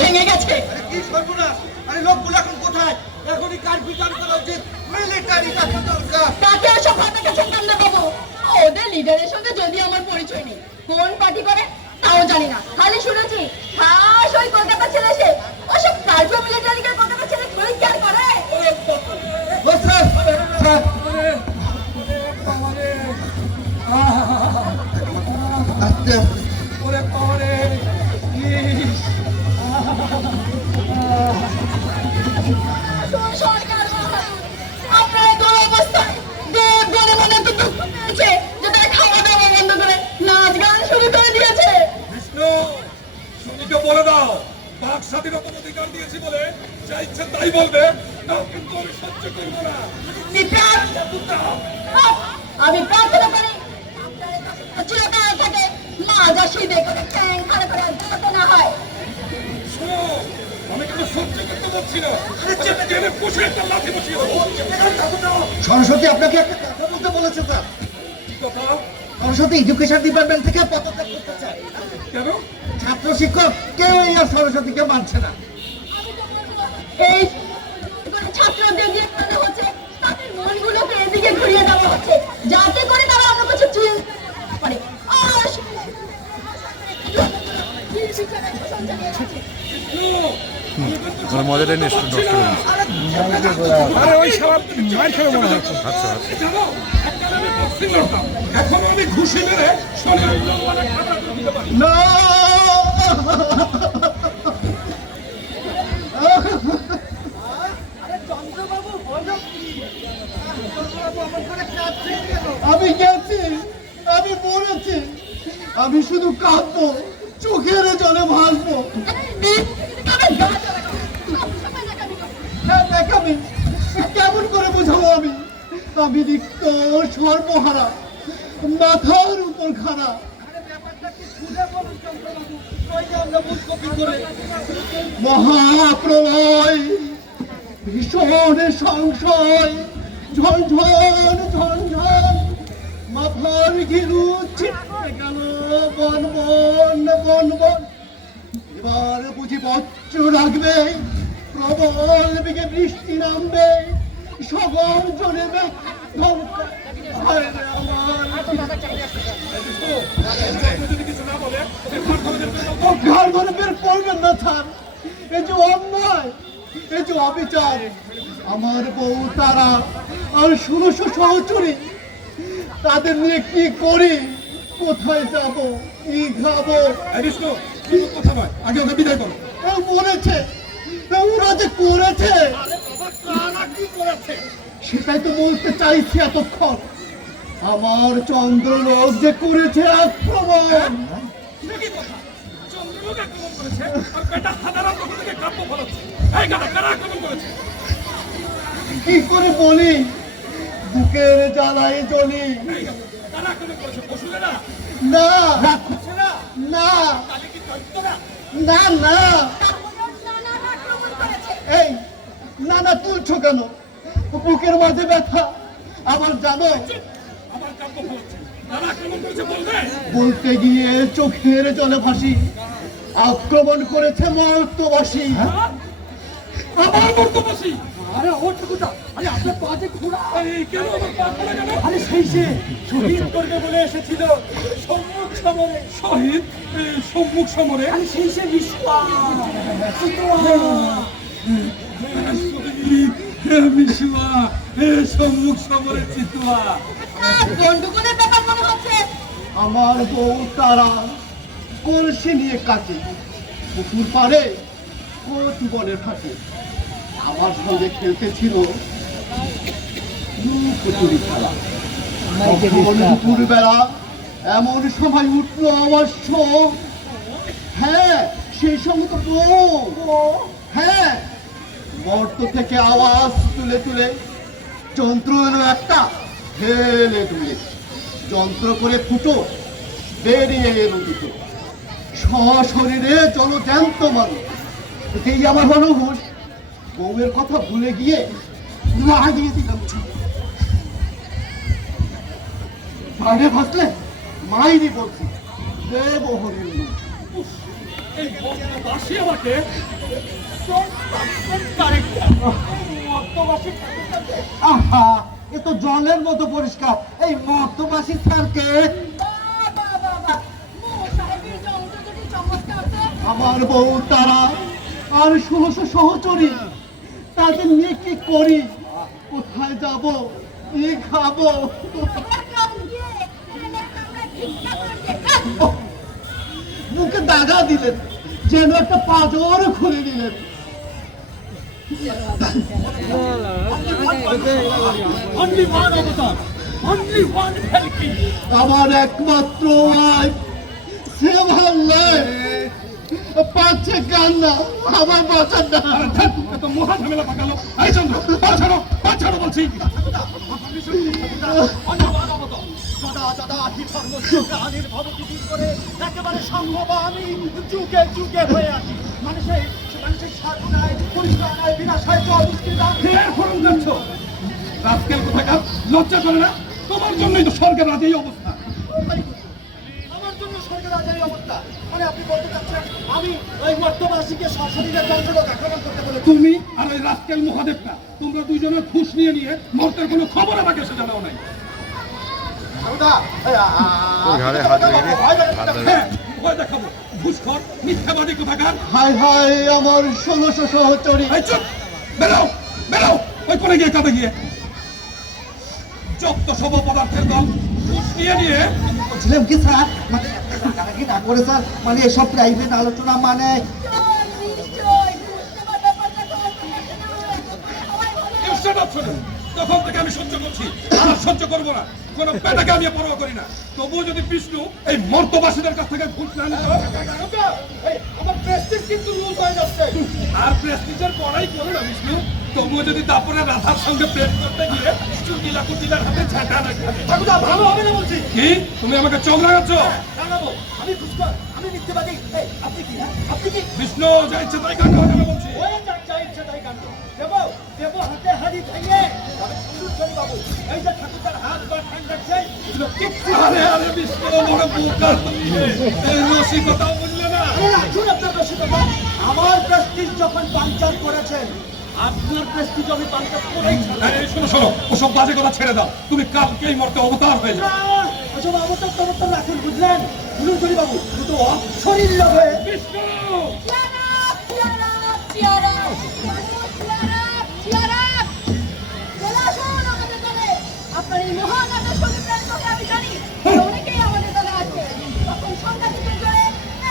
ভেঙে গেছে। কি সর্বনাশ! আরে লোকগুলো এখন কোথায়? এখনই কাজ বিচার করা উচিত, মিলিটারি কাছে দরকার। তাকে এসব ভাবে গেছেন কামদেব বাবু? ওদের লিডারের সঙ্গে যদি আমার পরিচয় নেই, কোন পার্টি করে তাও জানি না, খালি শুনেছি খাস ওই কলকাতা ছেলে সে। ওসব কার্গো মিলিটারিকে কলকাতা ছেলে থোড়ি কেয়ার করে? ওরে ওরে সরকার আপনার দুরবস্থায় দেব বলে মনে তো দুঃখ পেয়েছে যে তারা খাওয়া দাওয়া বন্ধ করে নাচ গান শুরু করে দিয়েছে। বিষ্ণু, শুনিকে বলে দাও বাক স্বাধীনতার অধিকার দিয়েছি বলে যা ইচ্ছে তাই বলবে, তাও কিন্তু আমি সহ্য করবো না। আমি প্রার্থনা করি চিরকাল থেকে মা যা শীতে করে ট্যাং খাড়া করে যাতে না হয়। শোনো, আমি কিন্তু সহ্য করতে পারছি না। টেনে পুষে একটা লাঠি বসিয়ে দেবো। সরস্বতী আপনাকে একটা কথা বলতে বলেছে স্যার। কি কথা? সরস্বতী এডুকেশন ডিপার্টমেন্ট থেকে পদত্যাগ করতে চাই। কেন? ছাত্র শিক্ষক কেউ এই আর সরস্বতীকে মানছে না। এই ছাত্রদের দিয়ে করা হচ্ছে, তাদের মনগুলোকে এদিকে ঘুরিয়ে দেওয়া হচ্ছে, যাতে করে তারা অন্য কিছু চিন্তা করে। আর মানে মজাটাই নিয়ে নষ্ট করে দিচ্ছে। আরে ওই শালা মার খেয়ে মনে হচ্ছে। আচ্ছা জানো একটা আমি বক্সিং লড়তাম, এখন আমি ঘুষি মেরে শরীরের লম্বাটা খাতা করে দিতে পারি। না আমি গেছি, আমি মরেছি, আমি শুধু কাঁদবো, চোখের জলে ভাসবো। হ্যাঁ, দেখাবি কেমন করে বুঝাবো আমি? আমি রিক্ত, সর্বহারা, মাথার উপর খাড়া। মহাপ্রলয়, ভীষণ সংশয়, ঝনঝন ঝনঝন, মাথার ঘিরু ছিটকে গেল বন বন বন বন। এবার বুঝি বজ্র রাখবে, প্রবল বেগে বৃষ্টি নামবে, সগর জ্বলবে, আমার ঘর ধরে বের করবেন না স্যার। এই যে অন্যায়, এই যে অবিচার, আমার বউ তারা আর 1600 সহচরী, তাদের নিয়ে কি করি, কোথায় যাব, কি খাবো? কথা নয়, আগে ওদের বিদায় করো। মরেছে, ওরা যে করেছে সেটাই তো বলতে চাইছি এতক্ষণ। আমার চন্দ্রলোক যে করেছে আক্রমণ। চন্দ্রলোক আক্রমণ করেছে আর বেটা সাধারণ লোক থেকে কাব্য ফলাচ্ছে। এই গাধা কারা আক্রমণ করেছে? কি করে বলি, বুকের জ্বালাই জ্বলি। কারা আক্রমণ করেছে? পশুরা? না রাক্ষসেরা? না কালে কি দৈত্যরা? না না, আক্রমণ করেছে। এই না না, তুলছো কেন? বুকের মাঝে ব্যথা আবার, জানো আমার কাব্য ফলাচ্ছে। কারা আক্রমণ করেছে বলবে? বলতে গিয়ে চোখের জলে ভাসি। আক্রমণ করেছে মর্তবাসী। আমার বর্তমাসী। আরে ও ঠাকুরদা, আরে আপনার পাতে ঘোড়া। এই কেন আমার পা ফেলে গেল? আরে সেই সে শহীদ করবে বলে এসেছিল সম্মুখ সমরে। শহীদ সম্মুখ সমরে? আরে সেই সে বিশ্বা বিশুয়া সম্মুখ সমরে চিতুয়া। গন্ডগোলের ব্যাপার মনে হচ্ছে। আমার বউ তারা কলসি নিয়ে কাটে, পুকুর পাড়ে কচি বনের থাকে। আমার সঙ্গে খেলতেছিল লুকোচুরি খেলা। দুপুর বেলা এমন সময় উঠলো অবশ্য, হ্যাঁ সেই সঙ্গে তো বউ, হ্যাঁ মর্ত থেকে আওয়াজ তুলে তুলে যন্ত্র এলো একটা, ঢেলে দুলে যন্ত্র করে ফুটো, বেরিয়ে এলো দুটো, সশরীরে জলজ্যান্ত মানুষ। এই আমার মানুষ বউয়ের কথা ভুলে গিয়ে লাগিয়ে দিলাম। বাইরে ভাসলে মাইরি বলছি, দেব হরিণ। এই বর্তমাসী আমাকে আহা, এ তো জলের মতো পরিষ্কার। এই মর্তবাসী স্যারকে আমার বউ তারা আর 1600 সহচরী, তাদের নিয়ে কি করি, কোথায় যাব, কি খাবো? মুখে দাগা দিলেন, যেন একটা পাঁজর খুলে দিলেন। only one অবতার, only one Valkyrie। আমার একমাত্র ওয়াইফ, সে ভাল্লায় পাচ্ছে কান্না, আমার বাঁচার না। এত মহা ঝামেলা পাকালো। এই চন্দ্র, পা ছাড়ো বলছি। একেবারে সম্ভব আমি যুগে যুগে হয়ে আছি। মানুষের স্বাদ নাই, পরিষ্কার নাই, বিনাশায় জল ফের ফরম যাচ্ছ রাজকেল কোথাকার, লজ্জা করে না? তোমার জন্যই তো স্বর্গের রাজে এই অবস্থা। এই অবস্থা? মানে আপনি বলতে চাচ্ছেন আমি ওই মর্তবাসীকে সশরীরে যন্ত্রণা আক্রমণ করতে বলে তুমি আর ওই রাস্কেল মহাদেবটা তোমরা দুইজনে ঘুষ নিয়ে মর্তের কোনো খবর আমাকে এসে জানাও নাই। ওই ঘাড়ে হাত রেখে হাত ধরে হ্যাঁ, ভয় দেখাবো ঘুষখোর মিথ্যাবাদী কোথাকার। হায় হায় আমার 1600 সহচরী। এই চুপ, বেরাও বেরাও ওই কোণে গিয়ে কাঁদে গিয়ে যত সব পদার্থের দল ঘুষ নিয়ে বলছিলাম কি স্যার, মানে রাগারাগি না করে স্যার, মানে এসব প্রাইভেট আলোচনা মানে নিশ্চয় বুঝতে পারবে ব্যাপারটা সবাই বলে Shut up, শোনো। তখন থেকে আমি সহ্য করছি, আর সহ্য করবো না। কোনো পেটাকে আমি পরোয়া করি না। তবুও যদি বিষ্ণু এই মর্তবাসীদের কাছ থেকে ঘুষ না নিত, আমার প্রেস্টিজ কিন্তু লুজ হয়ে যাচ্ছে। আর প্রেস্টিজের পড়াই করো না বিষ্ণু। তবুও যদি তারপরে রাধার সঙ্গে প্রেম করতে গিয়ে চুটিলা কুটিলার হাতে ঝাঁটা না খাবে। ঠাকুরদা ভালো হবে না বলছি। কি তুমি আমাকে চোখ লাগাচ্ছ? জানাবো আমি খুশকর, আমি মিথ্যেবাদী। এই আপনি কি? আপনি কি? বিষ্ণু যা ইচ্ছে তাই কাণ্ড হবে বলছি। ওই যা ইচ্ছে তাই কাণ্ড দেব দেব, হাতে হাড়ি খাইয়ে তবে সুন্দরী বাবু এই যে ঠাকুরদার হাত বা ঠ্যাং রাখছেন এগুলো কিচ্ছু আরে আরে বিষ্ণু বড় বোকা তুমি। এই রসিকতাও বুঝলে না। রাখুন আপনার রসিকতা। আমার প্রেস্টিজ যখন পাঞ্চার করেছেন, আপনার প্রেস্টিজ আমি পাঞ্চার করেই ছাড়ব। এই শোনো শোনো, ওসব বাজে কথা ছেড়ে দাও। তুমি কালকেই মর্তে অবতার হয়ে যাও। ওসব অবতার টবতার রাখুন, বুঝলেন সুন্দরী বাবু? দুটো অশরীর লোভে বিষ্ণু আপনার এই মহান আদর্শ সমিতির কথা আমি জানি অনেকেই আমাদের দলে আছে। তখন সাংঘাতিকের জোরে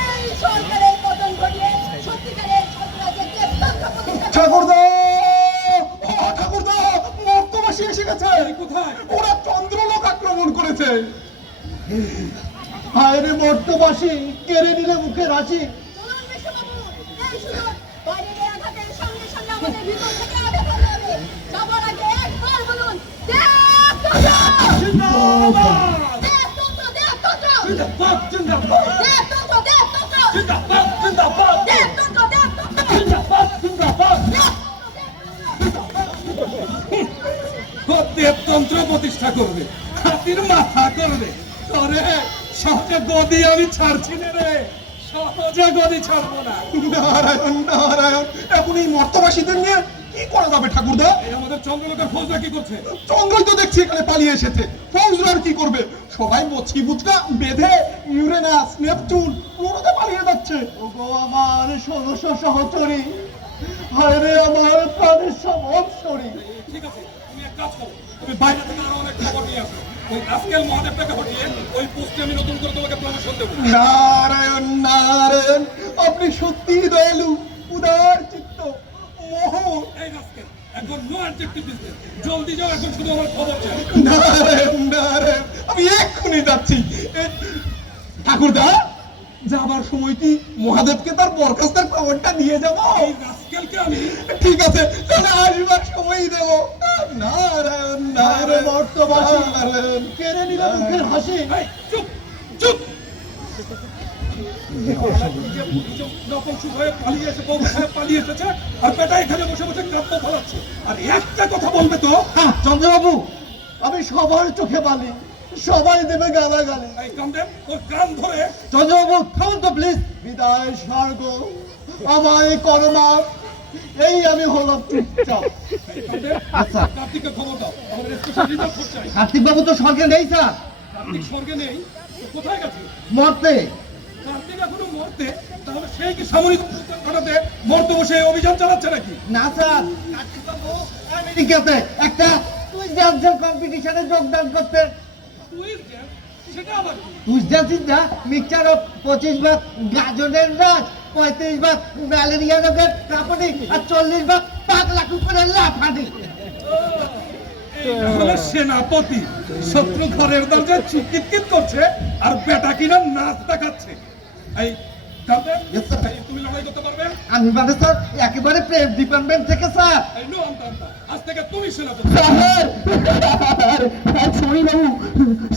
এই সরকারের পতন ঘটিয়ে সত্যিকারের সরকারের দেশতন্ত্র প্রতিষ্ঠা ঠাকুরদা, ও ঠাকুরদা, মর্তবাসী এসে গেছে। এই কোথায়? ওরা চন্দ্রলোক আক্রমণ করেছে। হায় রে মর্তবাসী, কেড়ে নিলে মুখের হাসি। চলুন বিশ্ববাবু, এই সুযোগ বাইরের আঘাতের সঙ্গে সঙ্গে আমাদের ভিতর থেকে আঘাত করতে হবে। যাবার আগে একবার বলুন দেশতন্ত্র! দেশতন্ত্র, দেশতন্ত্র! জিন্দাবাদ জিন্দাবাদ দেশতন্ত্র, দেশতন্ত্র! জিন্দাবাদ জিন্দাবাদ দেশতন্ত্র, দেশতন্ত্র! জিন্দাবাদ জিন্দাবাদ। দেবতন্ত্র প্রতিষ্ঠা করবে, হাতির মাথা করবে। করে সহজে গদি আমি ছাড়ছি না রে, সহজে গদি ছাড়বো না। নারায়ণ নারায়ণ, এখন এই মর্তবাসীদের নিয়ে কি করা যাবে ঠাকুরদা? এই আমাদের চন্দ্রলোকের ফৌজরা কি করছে? চন্দ্রই তো দেখছি এখানে পালিয়ে এসেছে। ফৌজরা আর কি করবে? সবাই মচ্ছি বুচকা বেঁধে ইউরেনাস নেপচুন পুরোতে পালিয়ে যাচ্ছে। ওগো আমার 1600 সহচরী, হায় রে আমার প্রাণের সমস্যরী। ঠিক আছে, তুমি এক কাজ করো, তুমি বাইরে থেকে আরো অনেক খবর নিয়ে আসো। ওই রাস্কেল মহাদেবটাকে হটিয়ে ওই পোস্টে আমি নতুন করে তোমাকে প্রমোশন দেবো। নারায়ণ নারায়ণ, আপনি সত্যিই দয়ালু, উদার চিত্ত, মোহন। এই রাস্কেল, এখন নো অবজেক্টিভ বিজনেস, জলদি যাও, এখন শুধু আমার খবর চাই। নারায়ণ নারায়ণ, আমি এক্ষুনি যাচ্ছি। ঠাকুরদা, যাবার সময় কি মহাদেবকে তার বরখাস্তের খবরটা দিয়ে যাবো? এই রাস্কেলকে আমি ঠিক আছে, তাহলে আসবার সময়ই দেবো। নারায়ণ নারায়ণ, মর্তবাসী নারায়ণ, কেড়ে নিল মুখের হাসি। এই, চুপ চুপ। নকল সুখ হয়ে পালিয়ে এসে বউ সাহেব পালিয়ে এসেছে, আর বেটা এখানে বসে বসে কাব্য ফলাচ্ছে। আর একটা কথা বলবে তো? চন্দ্রবাবু, আমি সবার চোখে বালি, সবাই দেবে গালাগালি। এই কামদেব, ওর কান ধরে চন্দ্রবাবু থামুন তো প্লিজ। বিদায় স্বর্গ, আমায় করমাপ, এই আমি হলাম চুপচাপ। আচ্ছা, কার্তিককে খবর দাও, আমাদের স্পেশাল রিজার্ভ করতে চাই। কার্তিক বাবু তো স্বর্গে নেই স্যার, কার্তিক স্বর্গে নেই, তো কোথায় গেছে? মরতে। কার্তিক এখনো মরতে, তাহলে সেই কি সামরিক অভ্যুত্থান ঘটাতে মর্তে বসে অভিযান চালাচ্ছে নাকি? না স্যার, কার্তিক বাবু আমেরিকাতে একটা কুইজ ডান্সের কম্পিটিশনে যোগদান করতে। Twist dance? সেটা আবার কি? কুইজ ডান্সিং না, মিক্সচার অফ 25 ভাগ গাজনের নাচ, 35 ভাগ ম্যালেরিয়া রোগের কাঁপুনি, আর 40 ভাগ পাগলা কুকুরের লাফানি। তাহলে সেনাপতি শত্রু ঘরের দরজায় চিৎকিত করছে, আর বেটা কিনা নাচ দেখাচ্ছে। এই কামদেব, Yes, sir. এই তুমি লড়াই করতে পারবে? আমি মানে স্যার একেবারে প্রেম ডিপার্টমেন্ট থেকে স্যার। এই নো আমতা, আজ থেকে তুমি সেনাপতি।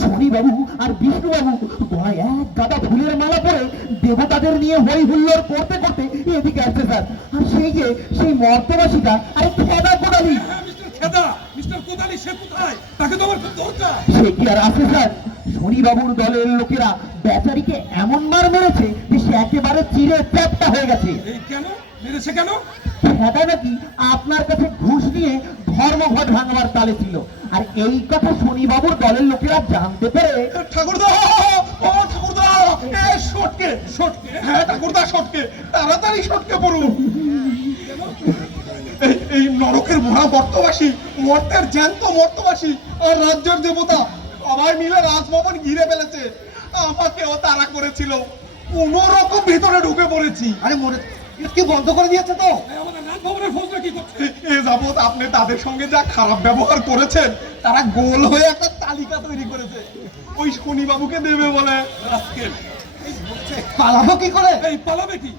শনি বাবু আর বিষ্ণু বাবু গলায় এক গাদা ফুলের মালা পরে দেবতাদের নিয়ে হই হুল্লোড় করতে করতে এদিকে আসছে স্যার। আর সেই মর্তবাসীটা আরে খেদা কোদালি, হ্যাঁ মিস্টার খেদা, মিস্টার কোদালি, সে কোথায়? তাকে তো আমার খুব দরকার। সে কি আর আছে স্যার? শনি বাবুর দলের লোকেরা বেচারিকে এমন মার মেরেছে যে সে একেবারে চিরে চ্যাপ্টা হয়ে গেছে। এই কেন মেরেছে কেন? সেটা নাকি আপনার কাছে ঘুষ নিয়ে ধর্মঘট ভাঙবার তালে ছিল, আর এই কথা শনিবাবুর দলের লোকেরা জানতে পেরে ঠাকুরদা, ও ঠাকুরদা, এ সটকে সটকে, হ্যাঁ ঠাকুরদা সটকে, তাড়াতাড়ি সটকে পড়ুন। এই নরকের মহা মর্তবাসী, মর্তের জ্যান্ত মর্তবাসী আর রাজ্যের দেবতা সবাই মিলে রাজভবন ঘিরে ফেলেছে। আমাকেও তাড়া করেছিল, কোন রকম ভিতরে ঢুকে পড়েছি। আরে মনে কি বন্ধ করে দিয়েছে তো? এ যাবৎ আপনি তাদের সঙ্গে যা খারাপ ব্যবহার করেছেন, তারা গোল হয়ে একটা তালিকা তৈরি করেছে, ওই শনিবাবুকে দেবে বলে। আজকে পালাবো কি করে? এই পালাবে কি?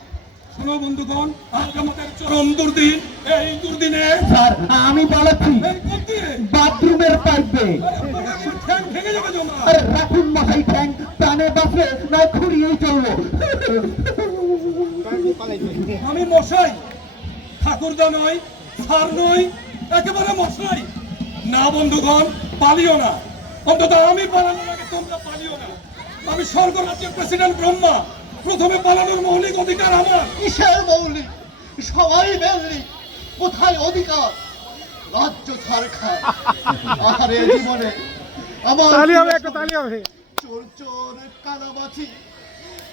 শোনো বন্ধুগণ, আজ আমাদের চরম দুর্দিন। এই দুর্দিনে স্যার আমি পালাচ্ছি এই করতে বাথরুমের পাইপে। ঠ্যাং ভেঙে যাবে জমা। আরে রাখুন মশাই ঠ্যাং, প্রাণে বাঁচলে না খুঁড়িয়েই চলবো। আমি মশাই, ঠাকুরদা নয়, স্যার নয়, একেবারে মশাই। না বন্ধুগণ, পালিও না, অন্তত আমি পালানোর আগে তোমরা পালিও না। আমি স্বর্গরাজ্যের প্রেসিডেন্ট ব্রহ্মা, প্রথমে পালানোর মৌলিক অধিকার আমার। কিসের মৌলিক? সবাই মৌলিক, কোথায় অধিকার? রাজ্য সরকার আহারে জীবনে আমার চোর চোর কানামাছি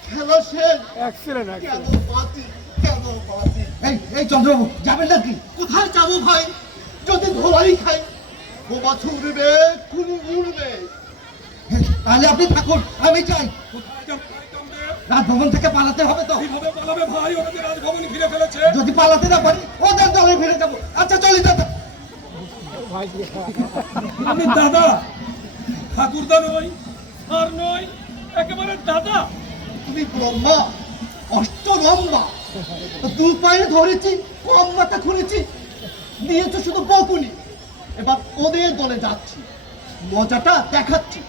খেলা শেষ। কেন বাঁচি, কেন বাঁচি? এই চন্দ্রবাবু যাবেন নাকি? কোথায় যাবো ভাই? যদি ধোলাই খাই বোমা ছুড়বে, কুলি উড়বে। তাহলে আপনি থাকুন, আমি চাই। কোথায় যাবো ভাই কামদেব? রাজভবন থেকে পালাতে হবে তো। কিভাবে পালাবে ভাই? ওরা যে রাজভবন ঘিরে ফেলেছে। যদি পালাতে না পারি ওদের দলে ফিরে যাবো। আচ্ছা চলি দাদা। আমি দাদা, ঠাকুরদা নই, স্যার নই, একেবারে দাদা। তুমি ব্রহ্মা, অষ্টরম্মা, দু পায়ে ধরেছি, কম মাথা খুলেছি, দিয়েছো শুধু বকুনি। এবার ওদের দলে যাচ্ছি, মজাটা দেখাচ্ছি।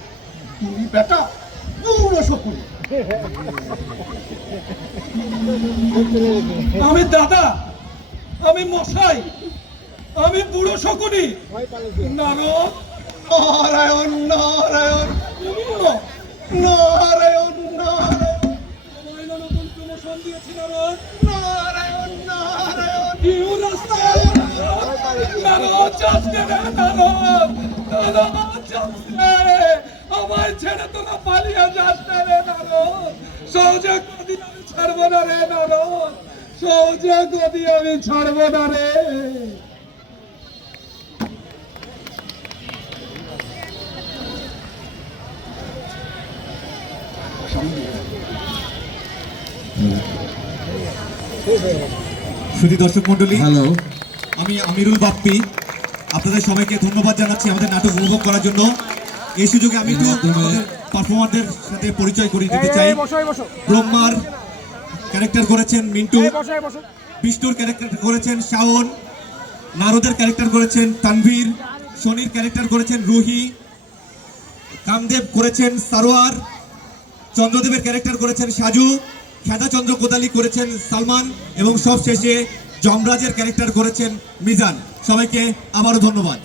তুমি বেটা পুরো শকুনি। আমি দাদা, আমি মশাই, আমি বুড়ো শকুনি। নারদ, নারায়ণ নারায়ণ নারায়ণ নারায়ণ তোমায় না নতুন প্রমোশন দিয়েছি নারদ। নারায়ণ নারায়ণ। ইউ রাস্তায় নারদ যাচ্ছে রে, নারদ, নারদ যাচ্ছে। আমায় ছেড়ে তোরা পালিয়ে যাচ্ছে রে নারদ। সহজে গদি আমি ছাড়বো না রে নারদ, সহজে গদি আমি ছাড়বো না রে। সুধী দর্শক মন্ডলী, হ্যালো, আমি আমিরুল বাপ্পি। আপনাদের সবাইকে ধন্যবাদ জানাচ্ছি আমাদের নাটক উপভোগ করার জন্য। এই সুযোগে আমি একটু আমাদের পারফর্মারদের সাথে পরিচয় করিয়ে দিতে চাই। ব্রহ্মার ক্যারেক্টার করেছেন মিন্টু, বিষ্ণুর ক্যারেক্টার করেছেন শাওন, নারদের ক্যারেক্টার করেছেন তানভীর, শনির ক্যারেক্টার করেছেন রুহি, কামদেব করেছেন সারোয়ার, চন্দ্রদেবের ক্যারেক্টার করেছেন সাজু, খেদাচন্দ্র কোদালি করেছেন সালমান এবং সবশেষে যমরাজের ক্যারেক্টার করেছেন মিজান। সবাইকে আবারও ধন্যবাদ।